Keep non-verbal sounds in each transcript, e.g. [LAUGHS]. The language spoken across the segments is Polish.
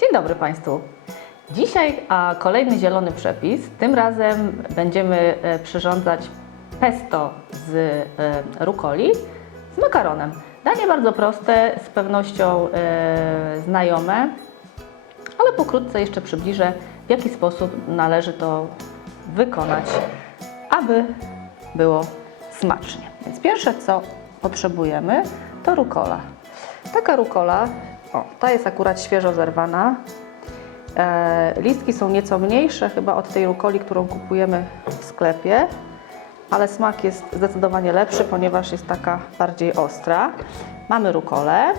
Dzień dobry Państwu. Dzisiaj a, kolejny zielony przepis. Tym razem będziemy e, przyrządzać pesto z e, rukoli z makaronem. Danie bardzo proste, z pewnością e, znajome, ale pokrótce jeszcze przybliżę, w jaki sposób należy to wykonać, aby było smacznie. Więc pierwsze co potrzebujemy to rukola. Taka rukola, o, ta jest akurat świeżo zerwana. E, listki są nieco mniejsze chyba od tej rukoli, którą kupujemy w sklepie, ale smak jest zdecydowanie lepszy, ponieważ jest taka bardziej ostra. Mamy rukolę.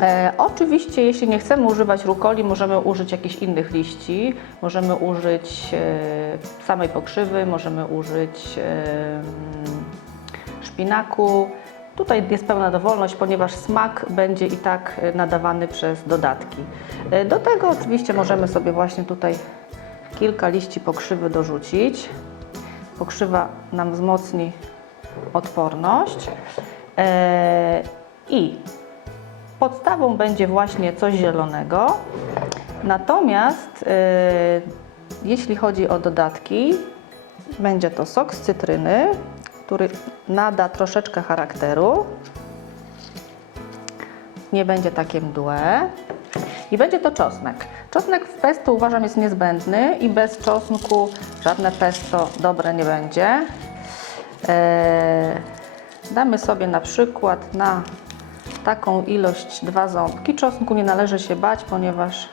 E, oczywiście, jeśli nie chcemy używać rukoli, możemy użyć jakichś innych liści. Możemy użyć e, samej pokrzywy, możemy użyć e, szpinaku. Tutaj jest pełna dowolność, ponieważ smak będzie i tak e, nadawany przez dodatki. E, Do tego oczywiście możemy sobie właśnie tutaj kilka liści pokrzywy dorzucić. Pokrzywa nam wzmocni odporność. E, I podstawą będzie właśnie coś zielonego. Natomiast jeśli chodzi o dodatki, będzie to sok z cytryny, który nada troszeczkę charakteru. Nie będzie takie mdłe. I będzie to czosnek. Czosnek w pesto uważam jest niezbędny i bez czosnku żadne pesto dobre nie będzie. Eee, damy sobie na przykład na taką ilość dwa ząbki. Czosnku nie należy się bać, ponieważ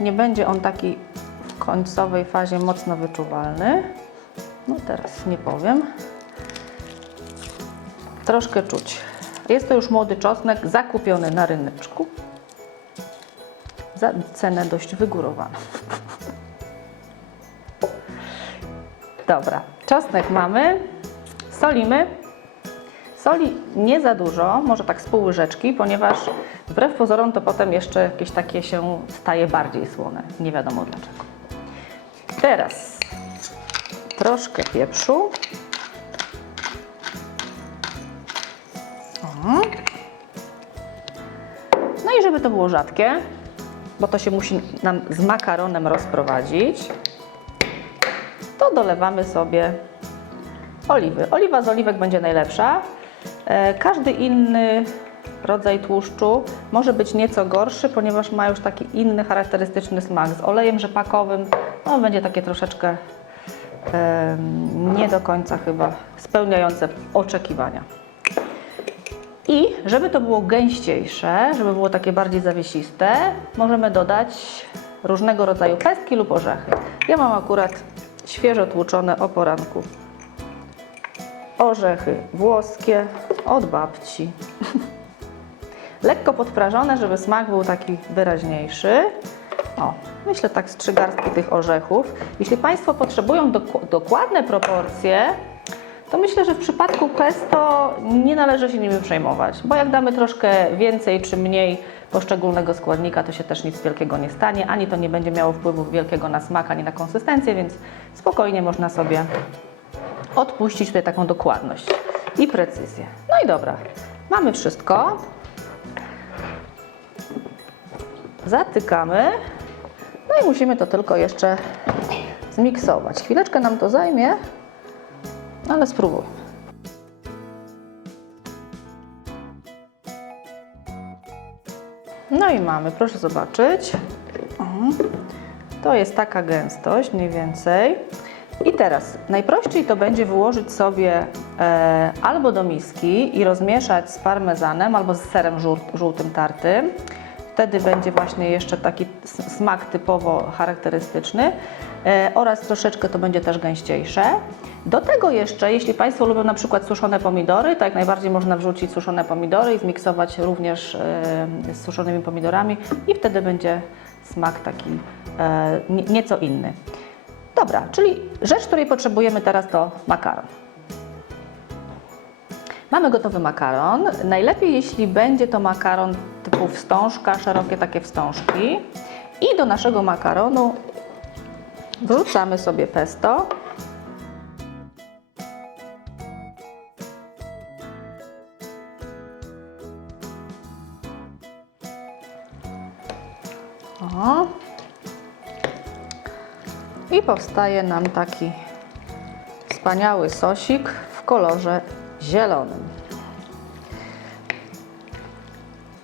nie będzie on taki w końcowej fazie mocno wyczuwalny. No teraz nie powiem. Troszkę czuć. Jest to już młody czosnek zakupiony na ryneczku za cenę dość wygórowaną. [LAUGHS] Dobra, czosnek mamy, solimy. Soli nie za dużo, może tak z pół łyżeczki, ponieważ wbrew pozorom to potem jeszcze jakieś takie się staje bardziej słone. Nie wiadomo dlaczego. Teraz troszkę pieprzu. To było rzadkie, bo to się musi nam z makaronem rozprowadzić, to dolewamy sobie oliwy. Oliwa z oliwek będzie najlepsza. E, Każdy inny rodzaj tłuszczu może być nieco gorszy, ponieważ ma już taki inny charakterystyczny smak. Z olejem rzepakowym no, będzie takie troszeczkę nie do końca chyba spełniające oczekiwania. I żeby to było gęściejsze, żeby było takie bardziej zawiesiste, możemy dodać różnego rodzaju pestki lub orzechy. Ja mam akurat świeżo tłuczone o poranku orzechy włoskie od babci. [LAUGHS] Lekko podprażone, żeby smak był taki wyraźniejszy. O, myślę tak z trzy garstki tych orzechów. Jeśli Państwo potrzebują doku- dokładne proporcje, to myślę, że w przypadku pesto nie należy się nimi przejmować, bo jak damy troszkę więcej czy mniej poszczególnego składnika, to się też nic wielkiego nie stanie, ani to nie będzie miało wpływu wielkiego na smak, ani na konsystencję, więc spokojnie można sobie odpuścić tutaj taką dokładność i precyzję. No i dobra, mamy wszystko. Zatykamy. No i musimy to tylko jeszcze zmiksować. Chwileczkę nam to zajmie, ale spróbuj. No i mamy, proszę zobaczyć. O, To jest taka gęstość mniej więcej. I teraz najprościej to będzie wyłożyć sobie e, albo do miski i rozmieszać z parmezanem albo z serem żół- żółtym tartym. Wtedy będzie właśnie jeszcze taki smak typowo charakterystyczny e, oraz troszeczkę to będzie też gęściejsze. Do tego jeszcze, jeśli Państwo lubią na przykład suszone pomidory, to jak najbardziej można wrzucić suszone pomidory i zmiksować również e, z suszonymi pomidorami i wtedy będzie smak taki e, nie- nieco inny. Dobra, czyli rzecz, której potrzebujemy teraz to makaron. Mamy gotowy makaron. Najlepiej, jeśli będzie to makaron typu wstążka, szerokie takie wstążki. I do naszego makaronu wrzucamy sobie pesto. O. I powstaje nam taki wspaniały sosik w kolorze zielonym.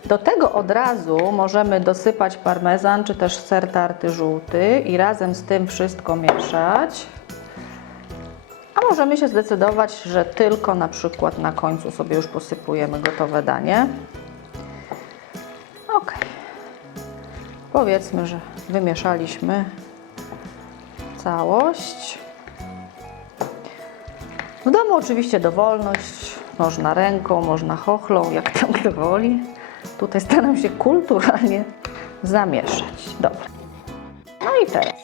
Do tego od razu możemy dosypać parmezan czy też ser tarty żółty i razem z tym wszystko mieszać. A możemy się zdecydować, że tylko na przykład na końcu sobie już posypujemy gotowe danie. Ok. Powiedzmy, że wymieszaliśmy całość. W domu oczywiście dowolność. Można ręką, można chochlą, jak [LAUGHS] tam kto woli. Tutaj staram się kulturalnie zamieszać. Dobra. No i teraz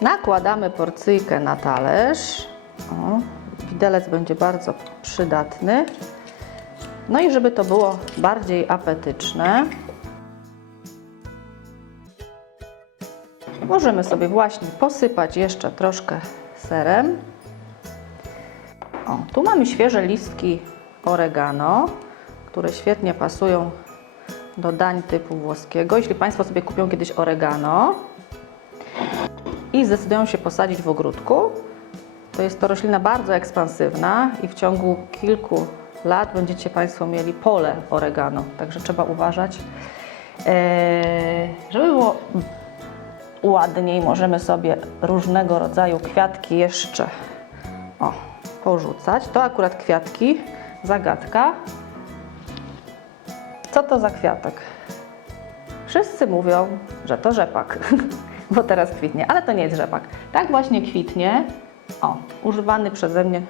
nakładamy porcyjkę na talerz. O, widelec będzie bardzo przydatny. No i żeby to było bardziej apetyczne, możemy sobie właśnie posypać jeszcze troszkę serem. O, tu mamy świeże listki oregano, które świetnie pasują do dań typu włoskiego. Jeśli Państwo sobie kupią kiedyś oregano i zdecydują się posadzić w ogródku, to jest to roślina bardzo ekspansywna i w ciągu kilku lat będziecie Państwo mieli pole oregano, także trzeba uważać. Eee, żeby było ładniej, możemy sobie różnego rodzaju kwiatki jeszcze o, porzucać. To akurat kwiatki, zagadka. Co to za kwiatek? Wszyscy mówią, że to rzepak, [LAUGHS] bo teraz kwitnie, ale to nie jest rzepak. Tak właśnie kwitnie, o, używany przeze mnie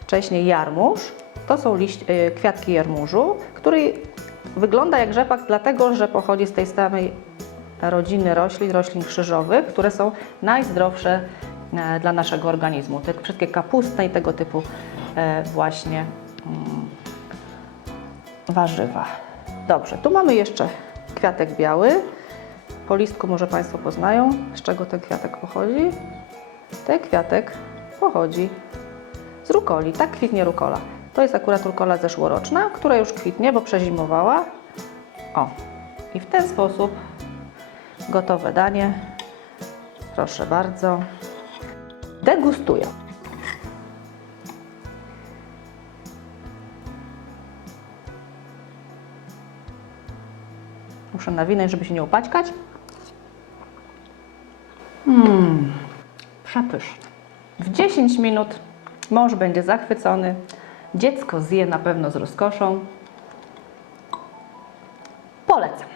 wcześniej jarmuż. To są liść, y, kwiatki jarmużu, który wygląda jak rzepak, dlatego że pochodzi z tej samej rodziny roślin, roślin krzyżowych, które są najzdrowsze e, dla naszego organizmu. Te wszystkie kapustne i tego typu e, właśnie mm, warzywa. Dobrze, tu mamy jeszcze kwiatek biały. Po listku może Państwo poznają, z czego ten kwiatek pochodzi. Ten kwiatek pochodzi z rukoli. Tak kwitnie rukola. To jest akurat rukola zeszłoroczna, która już kwitnie, bo przezimowała. O, i w ten sposób gotowe danie. Proszę bardzo. Degustuję. Muszę nawinąć, żeby się nie upaćkać. Mmm, przepyszne. W 10 minut mąż będzie zachwycony. Dziecko zje na pewno z rozkoszą. Polecam.